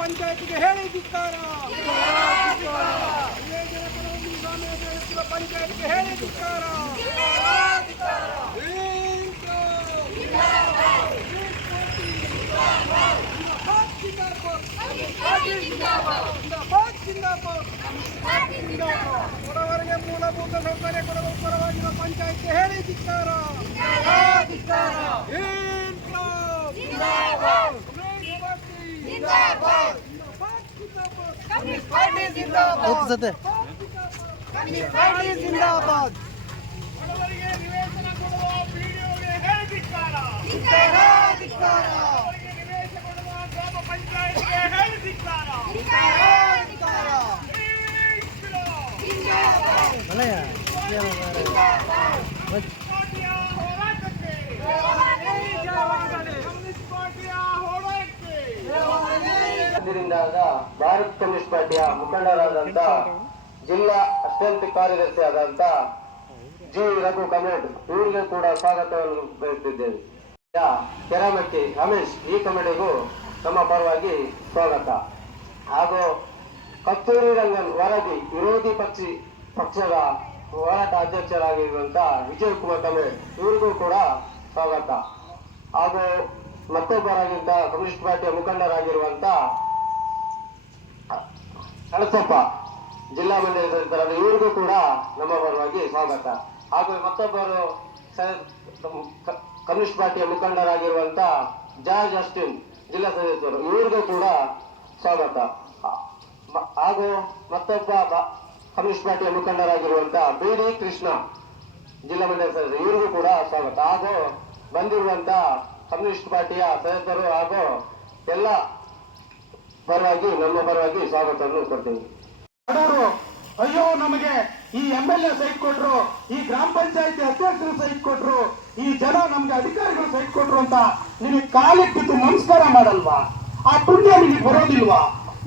ಪಂಚಾಯತಿಗೆ ಹೇಳಿ ಧಿಕ್ಕಾರ. ಪಂಚಾಯತಿಗೆ ಹೇಳಿ ಧಿಕ್ಕಾರ. ಬಡವರಿಗೆ ಮೂಲಭೂತ ಸೌಕರ್ಯ ಕೊಡುವ ಪರವಾಗಿರುವ ಪಂಚಾಯತ್ಗೆ ಹೇಳಿ ಧಿಕ್ಕಾರ. ಬಡವರಿಗೆ ನಿವೇಶನ ಕೊಡುವ ಪಿಡಿಒಗೆ ಹೇಳಿ ಧಿಕ್ಕಾರ. ನಿವೇಶನ ಕೊಡುವ ಗ್ರಾಮ ಪಂಚಾಯತ್ಗೆ ಹೇಳಿ ಧಿಕ್ಕಾರ. ಭಾರತ ಕಮ್ಯುನಿಸ್ಟ್ ಪಾರ್ಟಿಯ ಮುಖಂಡರಾದಂತ ಜಿಲ್ಲಾ ಅತ್ಯಂತ ಕಾರ್ಯದರ್ಶಿ ಆದಂತ ಜಿ ರಘು ಕಮೆಂಟ್ ಇವರಿಗೆ ಕೂಡ ಸ್ವಾಗತವನ್ನು ಬಯಸುತ್ತಿದ್ದೇವೆ. ಕೆರಮಟ್ಟಿ ರಮೇಶ್ ಈ ಕಮಿಟಿಗೂ ನಮ್ಮ ಪರವಾಗಿ ಸ್ವಾಗತ. ಹಾಗೂ ಕಸ್ತೂರಿ ರಂಗನ್ ವರದಿ ವಿರೋಧಿ ಪಕ್ಷದ ಹೋರಾಟ ಅಧ್ಯಕ್ಷರಾಗಿರುವಂತ ವಿಜಯ್ ಕುಮಾರ್ ಕಮೆಂಟ್ ಇವರಿಗೂ ಕೂಡ ಸ್ವಾಗತ. ಹಾಗೂ ಮತ್ತೊಬ್ಬರಾಗಿದ್ದ ಕಮ್ಯುನಿಸ್ಟ್ ಪಾರ್ಟಿಯ ಮುಖಂಡರಾಗಿರುವಂತ ಕಳಸಪ್ಪ ಜಿಲ್ಲಾ ಮಂಡಳಿ ಸದಸ್ಯರಾದ ಇವರಿಗೂ ಕೂಡ ನಮ್ಮ ಪರವಾಗಿ ಸ್ವಾಗತ. ಹಾಗೂ ಮತ್ತೊಬ್ಬರು ಕಮ್ಯುನಿಸ್ಟ್ ಪಾರ್ಟಿಯ ಮುಖಂಡರಾಗಿರುವಂತ ಜಾರ್ಜ್ ಅಸ್ಟಿನ್ ಜಿಲ್ಲಾ ಸದಸ್ಯರು ಇವರಿಗೂ ಕೂಡ ಸ್ವಾಗತ. ಹಾಗೂ ಮತ್ತೊಬ್ಬ ಕಮ್ಯುನಿಸ್ಟ್ ಪಾರ್ಟಿಯ ಮುಖಂಡರಾಗಿರುವಂತ ಬಿ.ಡಿ. ಕೃಷ್ಣ ಜಿಲ್ಲಾ ಮಂಡಳಿ ಸದಸ್ಯರು ಇವರಿಗೂ ಕೂಡ ಸ್ವಾಗತ. ಹಾಗೂ ಬಂದಿರುವಂತ ಕಮ್ಯುನಿಸ್ಟ್ ಪಾರ್ಟಿಯ ಸದಸ್ಯರು ಹಾಗೂ ಎಲ್ಲ ಪರವಾಗಿ ನಮ್ಮ ಪರವಾಗಿ ಸ್ವಾಗತವನ್ನು ಕೊಡ್ತೀವಿ. ಅಯ್ಯೋ ನಮಗೆ ಈ MLA ಸೈಟ್ ಕೊಟ್ರು, ಈ ಗ್ರಾಮ ಪಂಚಾಯತಿ ಅಧ್ಯಕ್ಷರು ಸೈಟ್ ಕೊಟ್ರು, ಈ ಜನ ನಮ್ಗೆ ಅಧಿಕಾರಿಗಳು ಸೈಟ್ ಕೊಟ್ರು ಅಂತ ನಿಮಗೆ ಕಾಲಿಗೆ ಬಿದ್ದು ನಮಸ್ಕಾರ ಮಾಡಲ್ವಾ? ಆ ಪುಣ್ಯ ನಿಮಗೆ ಬರೋದಿಲ್ವಾ?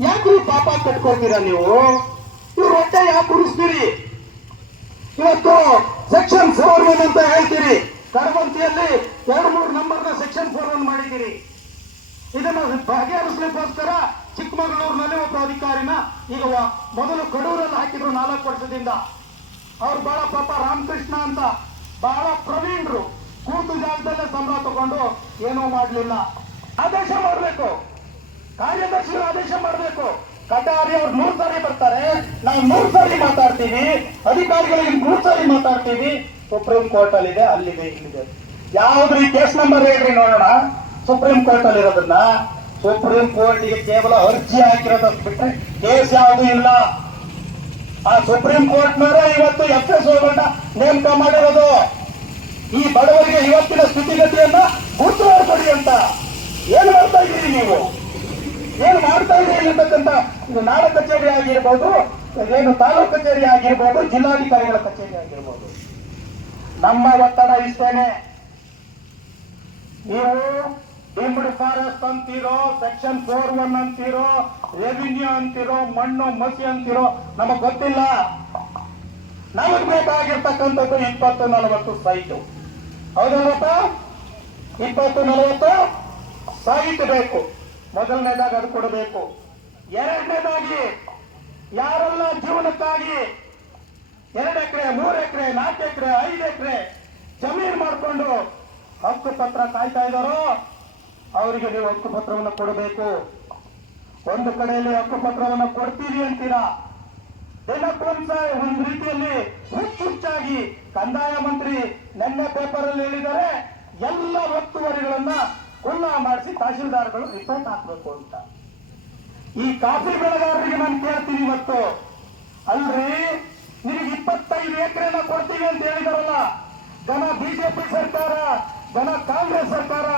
ಯಾಕೆ ಪಾಪ ಕಟ್ಕೊಳ್ತೀರಾ ನೀವು? ಇವ್ರ ಹೊಟ್ಟೆ ಯಾಕೆ ಉರಿಸ್ತೀರಿ? ಇವತ್ತು ಸೆಕ್ಷನ್ 4 ಅಂತ ಹೇಳ್ತೀರಿ, ಕಡಬಂತಿಯಲ್ಲಿ 2-3 ನಂಬರ್ನ ಸೆಕ್ಷನ್ 4 ಮಾಡಿದ್ದೀರಿ. ಇದನ್ನು ಬಗೆಹರಿಸಲಿಕ್ಕೋಸ್ಕರ ಚಿಕ್ಕಮಗಳೂರಿನಲ್ಲಿ ಒಬ್ಬ ಅಧಿಕಾರಿನ ಈಗ ಮೊದಲು ಕಡೂರಲ್ಲಿ ಹಾಕಿದ್ರು 4 ವರ್ಷದಿಂದ. ಅವ್ರು ಬಹಳ ಪಾಪ ರಾಮಕೃಷ್ಣ ಅಂತ ಬಹಳ ಪ್ರವೀಣರು, ಕೂತು ಜಾಗದಲ್ಲೇ ಸಂಬಳ ತಗೊಂಡು ಏನೂ ಮಾಡಲಿಲ್ಲ. ಆದೇಶ ಮಾಡಬೇಕು, ಕಾರ್ಯದರ್ಶಿಗಳು ಆದೇಶ ಮಾಡಬೇಕು. ಕಟಾರಿ ಅವ್ರು 100 ಸಾರಿ ಬರ್ತಾರೆ, ನಾವು 100 ಸಾರಿ ಮಾತಾಡ್ತೀವಿ, ಅಧಿಕಾರಿಗಳಿಗೆ 100 ಸಾರಿ ಮಾತಾಡ್ತೀವಿ. ಸುಪ್ರೀಂ ಕೋರ್ಟ್ ಅಲ್ಲಿ ಇದೆ, ಅಲ್ಲಿದೆ, ಇಲ್ಲಿದೆ. ಯಾವ್ದ್ರಿ ಕೇಸ್ ನಂಬರ್ ಹೇಳ್ರಿ ನೋಡೋಣ. ಸುಪ್ರೀಂ ಕೋರ್ಟ್ ಅಲ್ಲಿ ಇರೋದನ್ನ ಸುಪ್ರೀಂ ಕೋರ್ಟ್ಗೆ ಕೇವಲ ಅರ್ಜಿ ಹಾಕಿರೋದು ಬಿಟ್ಟರೆ ಕೇಸ್ ಯಾವುದು ಇಲ್ಲ. ಆ ಸುಪ್ರೀಂ ಕೋರ್ಟ್ನವರೇ ಇವತ್ತು FSO ನೇಮಕ ಮಾಡಿರೋದು ಈ ಬಡವರಿಗೆ ಇವತ್ತಿನ ಸ್ಥಿತಿಗತಿಯನ್ನ ಗುರುತು ಮಾಡಿಕೊಡಿ ಅಂತ. ಏನ್ ಮಾಡ್ತಾ ಇದ್ದೀರಿ ನೀವು? ಏನು ಮಾಡ್ತಾ ಇದ್ದೀರಿ ಅಂತಕ್ಕಂಥ ಇದು ನಾಡ ಕಚೇರಿ ಆಗಿರ್ಬೋದು, ಏನು ತಾಲೂಕು ಕಚೇರಿ ಆಗಿರ್ಬೋದು, ಜಿಲ್ಲಾಧಿಕಾರಿಗಳ ಕಚೇರಿ ಆಗಿರ್ಬೋದು. ನಮ್ಮ ಒತ್ತಡ ಇಷ್ಟೇನೆ. ನೀವು ಡಿಮ್ಡ್ ಫಾರೆಸ್ಟ್ ಅಂತೀರೋ, ಸೆಕ್ಷನ್ 4(1) ಅಂತೀರೋ, ರೆವಿನ್ಯೂ ಅಂತೀರೋ, ಮಣ್ಣು ಮಸಿ ಅಂತೀರೋ ನಮಗ್ ಗೊತ್ತಿಲ್ಲ. ನಮಗ್ ಬೇಕಾಗಿರ್ತಕ್ಕಂಥದ್ದು 20-40 ಸೈಟು. ಹೌದಲ್ಲಪ್ಪ? 20-40 ಸೈಟ್ ಬೇಕು. ಮೊದಲನೇದಾಗಿ ಅದು ಕೊಡಬೇಕು. ಎರಡನೇದಾಗಿ ಯಾರೆಲ್ಲ ಜೀವನಕ್ಕಾಗಿ 2 ಎಕರೆ 3 ಎಕರೆ 4 ಎಕರೆ 5 ಎಕರೆ ಜಮೀನು ಮಾಡಿಕೊಂಡು ಹಕ್ಕು ಪತ್ರ ಕಾಯ್ತಾ ಇದ್ದಾರೋ ಅವರಿಗೆ ನೀವು ಹಕ್ಕು ಪತ್ರವನ್ನು ಕೊಡಬೇಕು. ಒಂದು ಕಡೆಯಲ್ಲಿ ಹಕ್ಕು ಪತ್ರವನ್ನು ಕೊಡ್ತೀವಿ ಅಂತೀರಾ, ದಿನಕ್ಕೊಂದ್ಸ ಒಂದು ರೀತಿಯಲ್ಲಿ ಹುಚ್ಚಾಗಿ ಕಂದಾಯ ಮಂತ್ರಿ ನಿನ್ನೆ ಪೇಪರ್ ಅಲ್ಲಿ ಹೇಳಿದ್ದಾರೆ, ಎಲ್ಲ ಒತ್ತುವರಿಗಳನ್ನ ಖುಲ್ಲಾ ಮಾಡಿಸಿ ತಹಶೀಲ್ದಾರ್ಗಳು ರಿಪೋರ್ಟ್ ಹಾಕ್ಬೇಕು ಅಂತ. ಈ ಕಾಫಿ ಬೆಳೆಗಾರರಿಗೆ ನಾನು ಕೇಳ್ತೀನಿ ಇವತ್ತು, ಅಲ್ರಿ ನಿಮಗೆ 25 ಎಕರೆನ ಕೊಡ್ತೀವಿ ಅಂತ ಹೇಳಿದಾರಲ್ಲ, ಘನ ಬಿಜೆಪಿ ಸರ್ಕಾರ, ಘನ ಕಾಂಗ್ರೆಸ್ ಸರ್ಕಾರ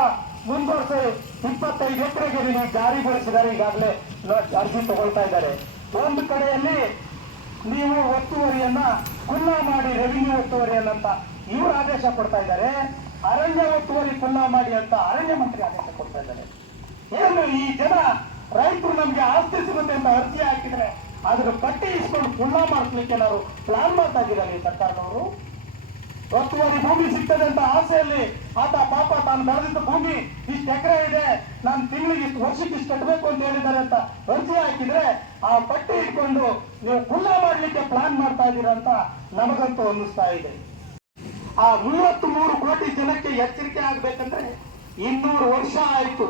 ಮುಂದುವರೆಸಿ 25 ಎಕರೆಗೆ ನೀವು ಜಾರಿಗೊಳಿಸಿದ್ದಾರೆ. ಈಗಾಗಲೇ ಅರ್ಜಿ ತಗೊಳ್ತಾ ಇದ್ದಾರೆ. ಒಂದು ಕಡೆಯಲ್ಲಿ ನೀವು ಒತ್ತುವರಿಯನ್ನ ಖುಲ್ಲಾ ಮಾಡಿ, ರೆವಿನ್ಯೂ ಒತ್ತುವರಿಯನ್ನಂತ ಇವರು ಆದೇಶ ಕೊಡ್ತಾ ಇದ್ದಾರೆ, ಅರಣ್ಯ ಒತ್ತುವರಿ ಖುಲ್ಲಾ ಮಾಡಿ ಅಂತ ಅರಣ್ಯ ಮಂತ್ರಿ ಆದೇಶ ಕೊಡ್ತಾ ಇದ್ದಾರೆ. ಏನು ಈ ಜನ ರೈತರು ನಮ್ಗೆ ಆಸ್ತಿ ಸಿಗುತ್ತೆ ಅಂತ ಅರ್ಜಿ ಹಾಕಿದ್ರೆ ಅದ್ರ ಪಟ್ಟಿ ಇಸ್ಕೊಂಡು ಖುಲ್ಲಾ ಮಾಡಿಸ್ಲಿಕ್ಕೆ ನಾವು ಪ್ಲಾನ್ ಮಾಡ್ತಾ ಇದ್ದೀರಲ್ಲ ಈ ಸರ್ಕಾರದವರು. ಒತ್ತುವರಿ ಭೂಮಿ ಸಿಗ್ತದೆ ಅಂತ ಆಸೆಯಲ್ಲಿ ಆತ ಪಾಪ ತಾನು ಬೆಳೆದಿದ್ದ ಭೂಮಿ ಇಷ್ಟು ಎಕರೆ ಇದೆ, ನಾನು ತಿಂಗಳಿಗೆ ಇಷ್ಟು ವರ್ಷಕ್ಕೆ ಇಷ್ಟು ಕಟ್ಟಬೇಕು ಅಂತ ಹೇಳಿದ್ದಾರೆ ಅಂತ ಅರ್ಜಿ ಹಾಕಿದ್ರೆ ಆ ಪಟ್ಟಿ ಇಟ್ಕೊಂಡು ನೀವು ಖುಲ್ಲಾ ಮಾಡ್ಲಿಕ್ಕೆ ಪ್ಲಾನ್ ಮಾಡ್ತಾ ಇದ್ದೀರಾ ಅಂತ ನಮಗಂತೂ ಅನ್ನಿಸ್ತಾ ಇದೆ. ಆ 33 ಕೋಟಿ ಜನಕ್ಕೆ ಎಚ್ಚರಿಕೆ ಆಗ್ಬೇಕಂದ್ರೆ 200 ವರ್ಷ ಆಯ್ತು.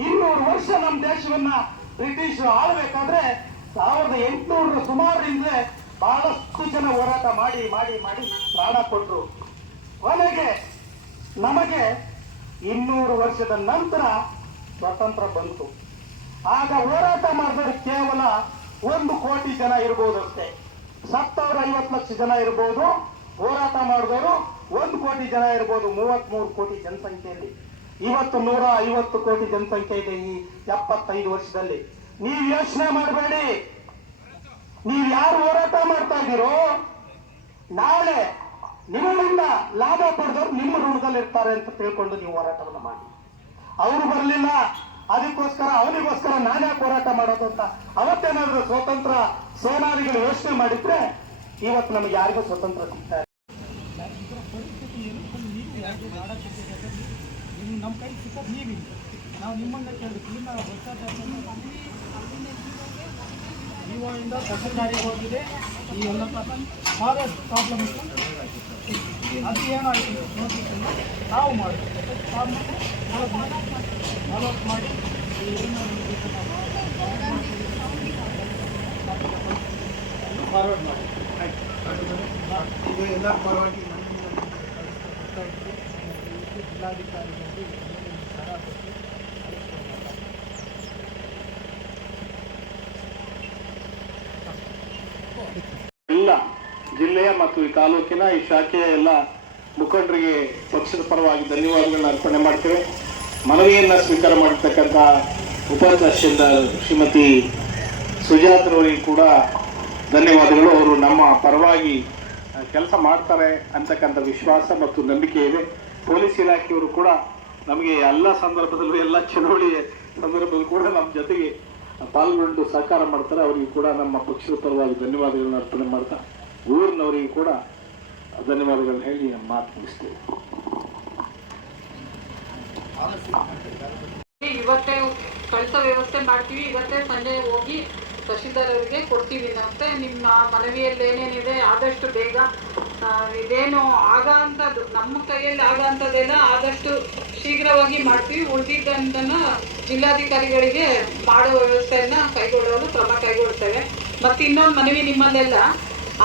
200 ವರ್ಷ ನಮ್ಮ ದೇಶವನ್ನ ಬ್ರಿಟಿಷರು ಆಳ್ಬೇಕಾದ್ರೆ 1800 ಸುಮಾರಿಂದಲೇ ಬಹಳಷ್ಟು ಜನ ಹೋರಾಟ ಮಾಡಿ ಮಾಡಿ ಮಾಡಿ ಪ್ರಾಣ ಕೊಟ್ಟರು. ಕೊನೆಗೆ ನಮಗೆ 200 ವರ್ಷದ ನಂತರ ಸ್ವತಂತ್ರ ಬಂತು. ಆಗ ಹೋರಾಟ ಮಾಡಿದವರು ಕೇವಲ 1 ಕೋಟಿ ಜನ ಇರ್ಬೋದಷ್ಟೇ. ಸತ್ತವರು 50 ಲಕ್ಷ ಜನ ಇರ್ಬೋದು, ಹೋರಾಟ ಮಾಡಿದವರು 1 ಕೋಟಿ ಜನ ಇರ್ಬೋದು 33 ಕೋಟಿ ಜನಸಂಖ್ಯೆಯಲ್ಲಿ. ಇವತ್ತು 150 ಕೋಟಿ ಜನಸಂಖ್ಯೆ ಇದೆ ಈ 75 ವರ್ಷದಲ್ಲಿ. ನೀವು ಯೋಚನೆ ಮಾಡಬೇಡಿ, ನೀವು ಯಾರು ಹೋರಾಟ ಮಾಡ್ತಾ ಇದ್ದೀರೋ ನಾಳೆ ನಿಮ್ಮಿಂದ ಲಾಭ ಪಡೆದವರು ನಿಮ್ಮ ಋಣದಲ್ಲಿ ಇರ್ತಾರೆ ಅಂತ ತಿಳ್ಕೊಂಡು ನೀವು ಹೋರಾಟವನ್ನು ಮಾಡಿ. ಅವರು ಬರಲಿಲ್ಲ ಅದಕ್ಕೋಸ್ಕರ ಅವನಿಗೋಸ್ಕರ ನಾನ್ಯಾಕೆ ಹೋರಾಟ ಮಾಡೋದು ಅಂತ ಅವತ್ತೇನಾದ್ರೂ ಸ್ವತಂತ್ರ ಸೇನಾನಿಗಳು ಯೋಚನೆ ಮಾಡಿದ್ರೆ ಇವತ್ತು ನಮಗೆ ಯಾರಿಗೂ ಸ್ವತಂತ್ರ ಸಿಗ್ತಾರೆ. ನಮ್ಮ ಕೈ ಸಿಕ್ಕೋದು ನೀವಿಲ್ಲ, ನಾವು ನಿಮ್ಮನ್ನ ಕೇಳ್ತೀವಿ. ನಾವು ಇವಾಗಿಂದ ತಹಸೀಲ್ದಾರಿಗೆ ಹೋಗಿದೆ. ಈ ಎಲ್ಲ ಫಾರೆಸ್ಟ್ ಪ್ರಾಬ್ಲಮ್ ಇತ್ತು, ಅದು ಏನಾಯಿತು ನೋಡ್ತಿಲ್ಲ. ನಾವು ಮಾಡ್ತೀವಿ ಫಾಲೋಅಪ್ ಮಾಡಿ ಫಾರ್ವರ್ಡ್ ಮಾಡಿ ಇದು ಎಲ್ಲ ಪರವಾಗಿ ಜಿಲ್ಲಾಧಿಕಾರಿಗಳಿಗೆ ಎಲ್ಲ ಜಿಲ್ಲೆಯ ಮತ್ತು ಈ ತಾಲೂಕಿನ ಈ ಶಾಖೆಯ ಎಲ್ಲ ಮುಖಂಡರಿಗೆ ಪಕ್ಷದ ಪರವಾಗಿ ಧನ್ಯವಾದಗಳನ್ನ ಅರ್ಪಣೆ ಮಾಡ್ತೇವೆ. ಮನವಿಯನ್ನ ಸ್ವೀಕಾರ ಮಾಡಿರ್ತಕ್ಕಂಥ ಉಪಾಧ್ಯಕ್ಷರಾದ ಶ್ರೀಮತಿ ಸುಜಾತರವರಿಗೆ ಕೂಡ ಧನ್ಯವಾದಗಳು. ಅವರು ನಮ್ಮ ಪರವಾಗಿ ಕೆಲಸ ಮಾಡ್ತಾರೆ ಅಂತಕ್ಕಂಥ ವಿಶ್ವಾಸ ಮತ್ತು ನಂಬಿಕೆ ಇದೆ. ಪೊಲೀಸ್ ಇಲಾಖೆಯವರು ಕೂಡ ನಮಗೆ ಎಲ್ಲ ಸಂದರ್ಭದಲ್ಲೂ ಎಲ್ಲ ಚಳುವಳಿಯ ಸಂದರ್ಭದಲ್ಲೂ ಕೂಡ ನಮ್ಮ ಜೊತೆಗೆ ಪಾಲ್ಗೊಂಡು ಸಹಕಾರ ಮಾಡ್ತಾರೆ. ಅವರಿಗೆ ಕೂಡ ನಮ್ಮ ಪಕ್ಷದ ಪರವಾಗಿ ಧನ್ಯವಾದಗಳನ್ನ ಅರ್ಪಣೆ ಮಾಡ್ತಾ ಊರಿನವರಿಗೆ ಕೂಡ ಧನ್ಯವಾದಗಳನ್ನ ಹೇಳಿ ನಮ್ಮ ಮಾತು ಮುಗಿಸ್ತೇವೆ. ಇವತ್ತೇ ಕಳಿಸೋ ವ್ಯವಸ್ಥೆ ಮಾಡ್ತೀವಿ. ಇವತ್ತೇ ಸಂಜೆ ಹೋಗಿ ತಹಶೀಲ್ದಾರ್ ಅವರಿಗೆ ಕೊಡ್ತೀವಿ. ಮತ್ತೆ ನಿಮ್ಮ ಮನವಿಯಲ್ಲಿ ಏನೇನಿದೆ ಆದಷ್ಟು ಬೇಗ ಇದೇನು ಆಗೋಂಥದ್ದು ನಮ್ಮ ಕೈಯಲ್ಲಿ ಆಗೋಂಥದ್ದೆಲ್ಲ ಆದಷ್ಟು ಶೀಘ್ರವಾಗಿ ಮಾಡ್ತೀವಿ. ಉಳಿದಿದ್ದನ್ನು ಜಿಲ್ಲಾಧಿಕಾರಿಗಳಿಗೆ ಮಾಡೋ ವ್ಯವಸ್ಥೆಯನ್ನು ಕೈಗೊಳ್ಳೋದು ಕ್ರಮ ಕೈಗೊಳ್ತೇವೆ. ಮತ್ತು ಇನ್ನೊಂದು ಮನವಿ ನಿಮ್ಮಲ್ಲೆಲ್ಲ,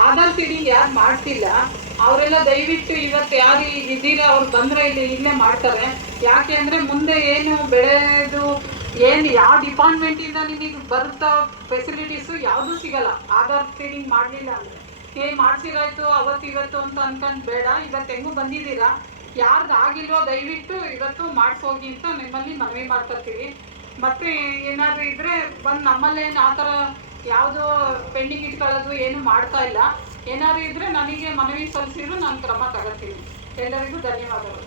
ಆಧಾರ್ ಸೀಡಿಂಗ್ ಯಾರು ಮಾಡ್ತಿಲ್ಲ ಅವರೆಲ್ಲ ದಯವಿಟ್ಟು ಇವತ್ತು ಯಾರು ಇದ್ದೀರಾ ಅವ್ರು ಬಂದರೆ ಇಲ್ಲೇ ಮಾಡ್ತಾರೆ. ಯಾಕೆ ಅಂದರೆ ಮುಂದೆ ಏನು ಬೆಳೆದು ಏನು ಯಾವ ಡಿಪಾರ್ಟ್ಮೆಂಟಿಂದ ನಿಮಗೆ ಬರುತ್ತಾ ಫೆಸಿಲಿಟೀಸು ಯಾವುದೂ ಸಿಗಲ್ಲ ಆಧಾರ್ ಸೀಡಿಂಗ್ ಮಾಡಲಿಲ್ಲ ಅಂದರೆ. ಮಾಡಿಸಿರಾಯ್ತು ಅವತ್ತು ಇವತ್ತು ಅಂತ ಅನ್ಕೊಂಡು ಬೇಡ. ಇವತ್ತು ಹೆಂಗೂ ಬಂದಿದ್ದೀರಾ, ಯಾರ್ದು ಆಗಿಲ್ವೋ ದಯವಿಟ್ಟು ಇವತ್ತು ಮಾಡಿಸೋಗಿ ಅಂತ ನಿಮ್ಮಲ್ಲಿ ಮನವಿ ಮಾಡ್ಕೊತೀವಿ. ಮತ್ತು ಏನಾದರೂ ಇದ್ದರೆ ಬಂದು ನಮ್ಮಲ್ಲೇನು ಆ ಥರ ಯಾವುದೋ ಪೆಂಡಿಂಗ್ ಇಟ್ಕೊಳ್ಳೋದು ಏನು ಮಾಡ್ತಾ ಇಲ್ಲ. ಏನಾದರೂ ಇದ್ದರೆ ನನಗೆ ಮನವಿ ಸಲ್ಲಿಸಿದ್ರು ನಾನು ಕ್ರಮ ತಗೋತೀನಿ. ಎಲ್ಲರಿಗೂ ಧನ್ಯವಾದಗಳು.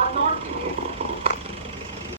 ಅದು ನೋಡ್ತೀವಿ.